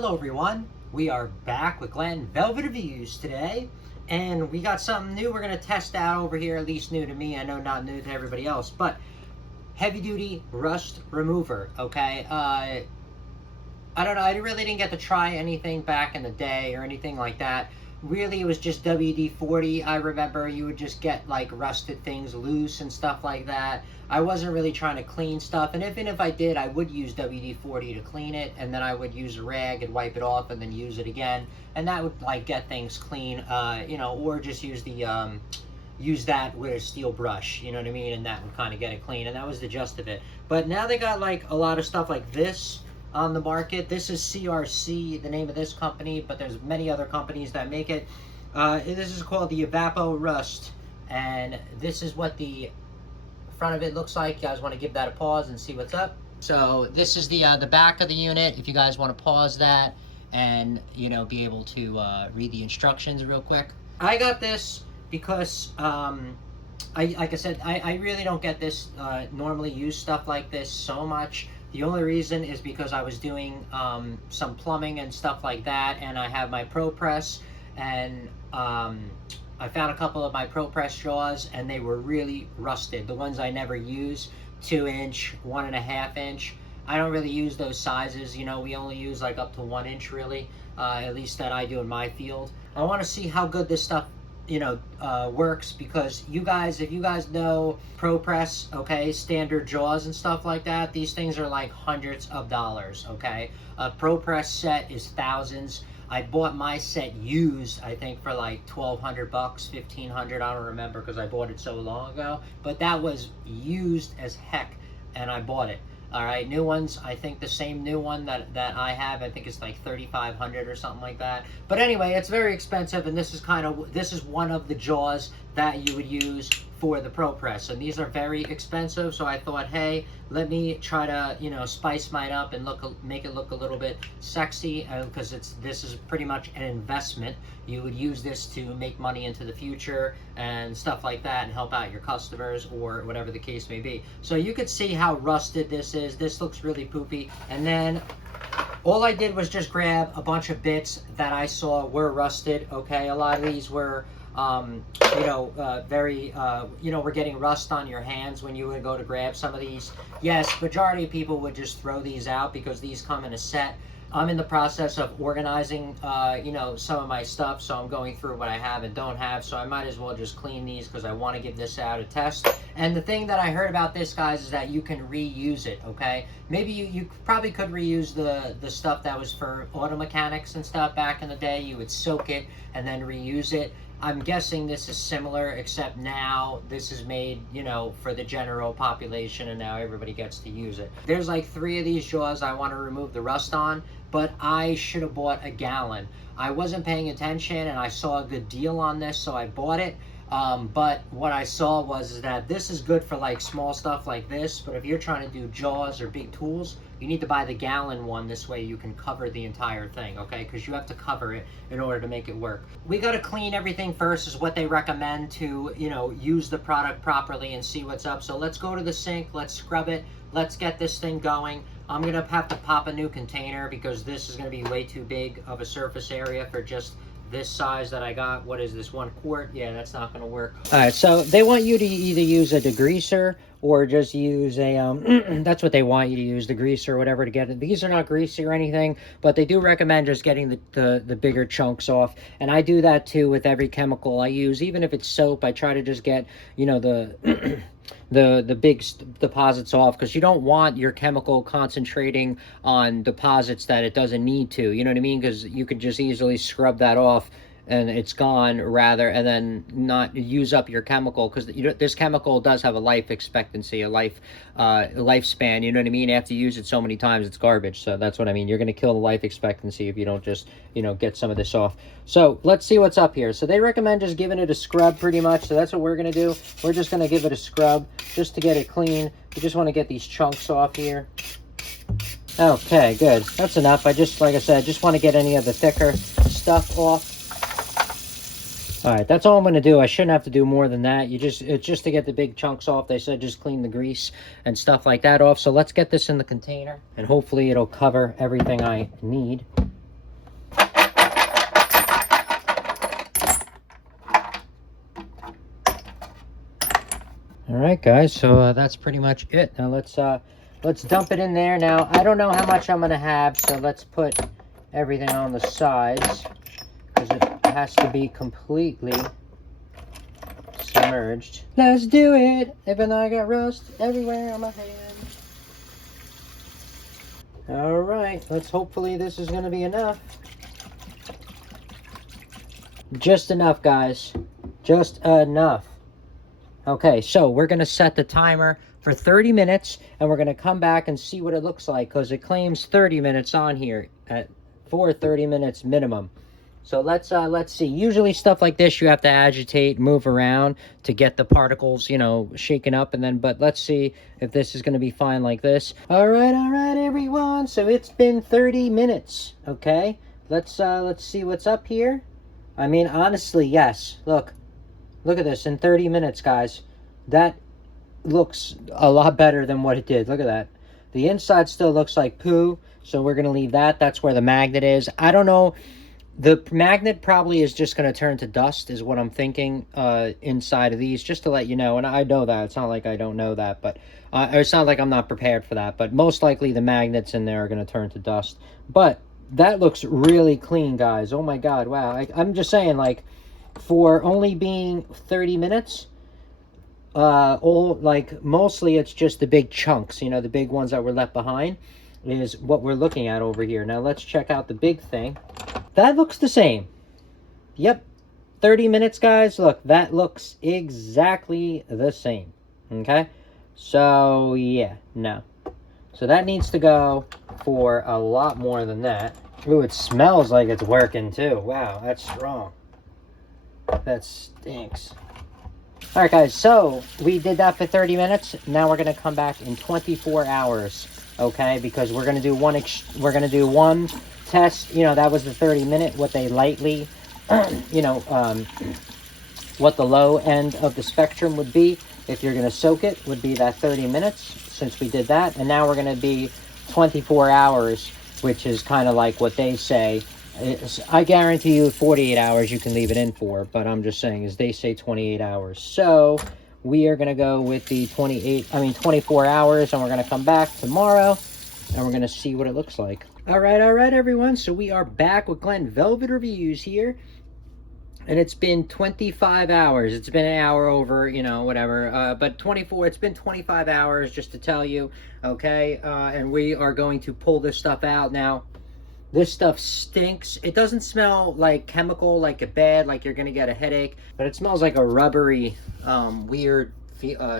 Hello everyone, we are back with Glenn Velvet Reviews today, and we got something new we're going to test out over here, at least new to me. I know not new to everybody else, but heavy duty rust remover, okay? I don't know, I really didn't get to try anything back in the day or anything like that. Really, it was just WD-40. I remember you would just get like rusted things loose and stuff like that. I wasn't really trying to clean stuff, and even if I did, I would use WD-40 to clean it, and then I would use a rag and wipe it off and then use it again, and that would like get things clean, you know, or just use the use that with a steel brush, you know what I mean, and that would kind of get it clean, and that was the gist of it. But now they got like a lot of stuff like this on the market. This is CRC, the name of this company, but there's many other companies that make it. This is called the Evapo-Rust, and this is what the front of it looks like. You guys want to give that a pause and see what's up. So this is the back of the unit, if you guys want to pause that and, you know, be able to read the instructions real quick. I got this because like I said, I really don't get this normally use stuff like this so much. The only reason is because I was doing some plumbing and stuff like that, and I have my Pro Press, and I found a couple of my Pro Press Jaws, and they were really rusted. The ones I never use, 2-inch, 1.5 inch. I don't really use those sizes, you know, we only use like up to 1 inch really, at least that I do in my field. I want to see how good this stuff, you know, works, because you guys, if you guys know Pro Press, okay, standard jaws and stuff like that, these things are like hundreds of dollars, okay? A Pro Press set is thousands. I bought my set used, I think, for like $1,200 bucks, $1,500, I don't remember because I bought it so long ago, but that was used as heck, and I bought it. All right, new ones, I think the same new one that I have, I think it's like $3,500 or something like that. But anyway, it's very expensive, and this is one of the jaws that you would use for the Pro Press, and these are very expensive. So I thought, hey, let me try to, you know, spice mine up and make it look a little bit sexy, because this is pretty much an investment. You would use this to make money into the future and stuff like that, and help out your customers or whatever the case may be. So you could see how rusted this is. This looks really poopy. And then all I did was just grab a bunch of bits that I saw were rusted, okay? A lot of these were you know, you know, we're getting rust on your hands when you would go to grab some of these. Yes, majority of people would just throw these out because these come in a set. I'm in the process of organizing, you know, some of my stuff, so I'm going through what I have and don't have, so I might as well just clean these because I want to give this out a test. And the thing that I heard about this, guys, is that you can reuse it, okay? Maybe you probably could reuse the stuff that was for auto mechanics and stuff back in the day. You would soak it and then reuse it. I'm guessing this is similar, except now this is made, you know, for the general population, and now everybody gets to use it. There's like 3 of these jaws I want to remove the rust on, but I should have bought a gallon. I wasn't paying attention, and I saw a good deal on this, so I bought it. But what I saw was that this is good for like small stuff like this, but if you're trying to do jaws or big tools, you need to buy the gallon one. This way you can cover the entire thing, okay? Because you have to cover it in order to make it work. We got to clean everything first, is what they recommend, to, you know, use the product properly and see what's up. So let's go to the sink, let's scrub it, let's get this thing going. I'm gonna have to pop a new container because this is gonna be way too big of a surface area for just this size that I got. What is this, 1 quart? Yeah, that's not going to work. All right, so they want you to either use a degreaser or just use a that's what they want you to use, degreaser or whatever, to get it. These are not greasy or anything, but they do recommend just getting the bigger chunks off, and I do that too with every chemical I use. Even if it's soap, I try to just get, you know, the the big deposits off, because you don't want your chemical concentrating on deposits that it doesn't need to, you know what I mean? Because you could just easily scrub that off and it's gone, rather, and then not use up your chemical, because this chemical does have a life expectancy, a lifespan, you know what I mean? After you use it so many times, it's garbage. So that's what I mean. You're going to kill the life expectancy if you don't just, you know, get some of this off. So let's see what's up here. So they recommend just giving it a scrub pretty much. So that's what we're going to do. We're just going to give it a scrub just to get it clean. We just want to get these chunks off here. Okay, good. That's enough. I just, like I said, just want to get any of the thicker stuff off. All right, that's all I'm going to do. I shouldn't have to do more than that. It's just to get the big chunks off. They said just clean the grease and stuff like that off. So let's get this in the container, and hopefully it'll cover everything I need. All right, guys, so that's pretty much it. Now let's dump it in there. Now I don't know how much I'm gonna have, so let's put everything on the sides because it has to be completely submerged. Let's do it. Even though I got rust everywhere on my hand. All right, hopefully this is gonna be enough. Just enough, guys. Just enough. Okay, so we're going to set the timer for 30 minutes, and we're going to come back and see what it looks like, because it claims 30 minutes on here for 30 minutes minimum. So let's see. Usually stuff like this, you have to agitate, move around to get the particles, you know, shaken up, and then, but let's see if this is going to be fine like this. All right, everyone. So it's been 30 minutes, okay? Let's see what's up here. I mean, honestly, yes. Look at this in 30 minutes, guys. That looks a lot better than what it did. Look at that. The inside still looks like poo, so we're going to leave that. That's where the magnet is. I don't know. The magnet probably is just going to turn to dust is what I'm thinking inside of these, just to let you know. And I know that. It's not like I don't know that, but it's not like I'm not prepared for that. But most likely the magnets in there are going to turn to dust. But that looks really clean, guys. Oh, my God. Wow. I'm just saying, like, for only being 30 minutes, mostly it's just the big chunks, you know, the big ones that were left behind is what we're looking at over here. Now let's check out the big thing. That looks the same. Yep. 30 minutes, guys. Look, that looks exactly the same. Okay. So yeah, no. So that needs to go for a lot more than that. Ooh, it smells like it's working too. Wow, that's strong. That stinks. All right, guys, so we did that for 30 minutes. Now we're going to come back in 24 hours, okay? Because we're going to do one test. You know, that was the 30-minute, what they lightly, you know, what the low end of the spectrum would be if you're going to soak it would be that 30 minutes since we did that. And now we're going to be 24 hours, which is kind of like what they say. I guarantee you 48 hours you can leave it in for, but I'm just saying is they say 28 hours. So we are going to go with the 24 hours, and we're going to come back tomorrow and we're going to see what it looks like. All right, everyone. So we are back with Glenn Velvet Reviews here. And it's been 25 hours. It's been an hour over, you know, whatever. But 24, it's been 25 hours just to tell you, okay? And we are going to pull this stuff out now. This stuff stinks. It doesn't smell like chemical, like a bad, like you're gonna get a headache, but it smells like a rubbery, weird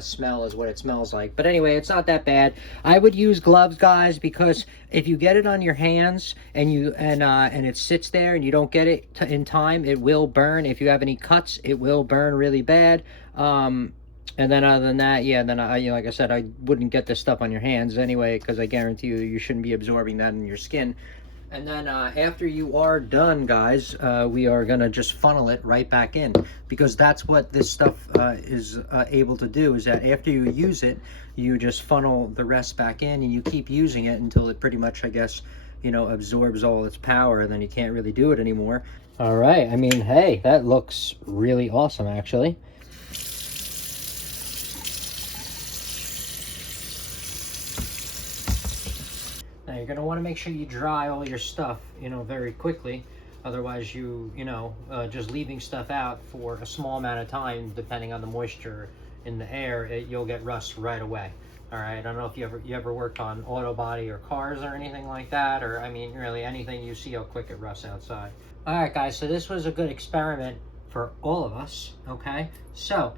smell is what it smells like. But anyway, it's not that bad. I would use gloves, guys, because if you get it on your hands and it sits there and you don't get it in time, it will burn. If you have any cuts, it will burn really bad. And then other than that, yeah, then like I said, I wouldn't get this stuff on your hands anyway, because I guarantee you shouldn't be absorbing that in your skin. And then after you are done, guys, we are going to just funnel it right back in, because that's what this stuff is able to do, is that after you use it, you just funnel the rest back in, and you keep using it until it pretty much, I guess, you know, absorbs all its power, and then you can't really do it anymore. All right. I mean, hey, that looks really awesome, actually. Now you're going to want to make sure you dry all your stuff, you know, very quickly. Otherwise, just leaving stuff out for a small amount of time, depending on the moisture in the air, you'll get rust right away. All right. I don't know if you ever worked on auto body or cars or anything like that, or I mean, really anything you see how quick it rusts outside. All right, guys. So this was a good experiment for all of us. Okay. So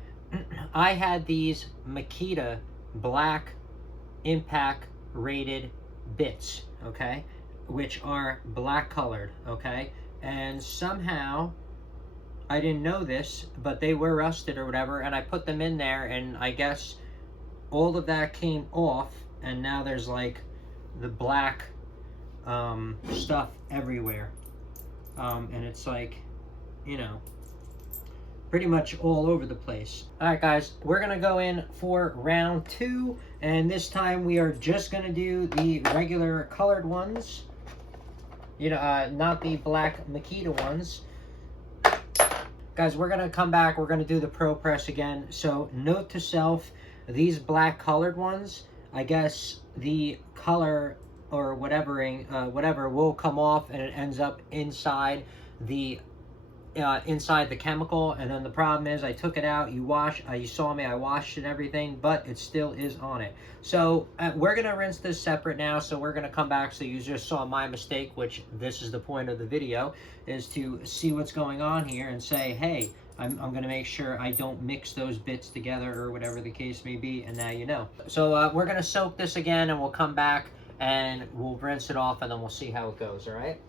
I had these Makita black impact rated bits, okay, which are black colored, okay, and somehow I didn't know this, but they were rusted or whatever, and I put them in there, and I guess all of that came off, and now there's like the black stuff everywhere, and it's like, you know, pretty much all over the place. All right, guys, we're gonna go in for round 2, and this time we are just gonna do the regular colored ones, you know, not the black Makita ones. guys, we're gonna come back, we're gonna do the Pro Press again. So note to self, these black colored ones, I guess the color or whatever will come off, and it ends up inside the chemical. And then the problem is, I took it out, you saw me, I washed it and everything, but it still is on it. So we're gonna rinse this separate now. So we're gonna come back, so you just saw my mistake, which this is the point of the video, is to see what's going on here and say, hey, I'm gonna make sure I don't mix those bits together or whatever the case may be, and now you know. So we're gonna soak this again, and we'll come back and we'll rinse it off, and then we'll see how it goes. All right.